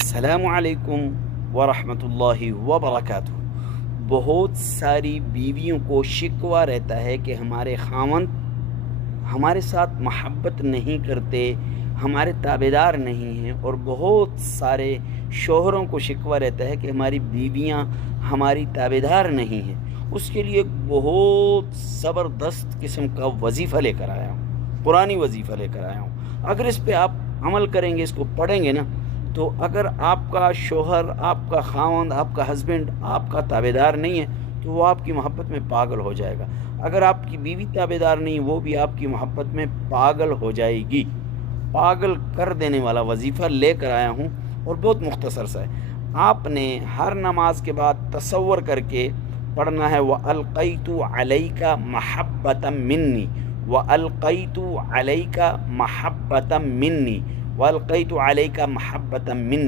السلام علیکم ورحمۃ اللہ وبرکاتہ۔ بہت ساری بیویوں کو شکوہ رہتا ہے کہ ہمارے خاوند ہمارے ساتھ محبت نہیں کرتے، ہمارے تابعدار نہیں ہیں، اور بہت سارے شوہروں کو شکوہ رہتا ہے کہ ہماری بیویاں ہماری تابعدار نہیں ہیں۔ اس کے لیے ایک بہت زبردست قسم کا وظیفہ لے کر آیا ہوں، قرآنی وظیفہ لے کر آیا ہوں۔ اگر اس پہ آپ عمل کریں گے، اس کو پڑھیں گے نا، تو اگر آپ کا شوہر، آپ کا خاوند، آپ کا ہسبینڈ آپ کا تابعدار نہیں ہے تو وہ آپ کی محبت میں پاگل ہو جائے گا۔ اگر آپ کی بیوی تابعدار نہیں، وہ بھی آپ کی محبت میں پاگل ہو جائے گی۔ پاگل کر دینے والا وظیفہ لے کر آیا ہوں، اور بہت مختصر سا ہے۔ آپ نے ہر نماز کے بعد تصور کر کے پڑھنا ہے، وَأَلْقَيْتُ عَلَيْكَ مَحَبَّةً مِّنِّي، وَأَلْقَيْتُ عَلَيْكَ مَحَبَّةً مِّنِّي، وَأَلْقَيْتُ عَلَيْكَ مَحَبَّةً مِّنِّي۔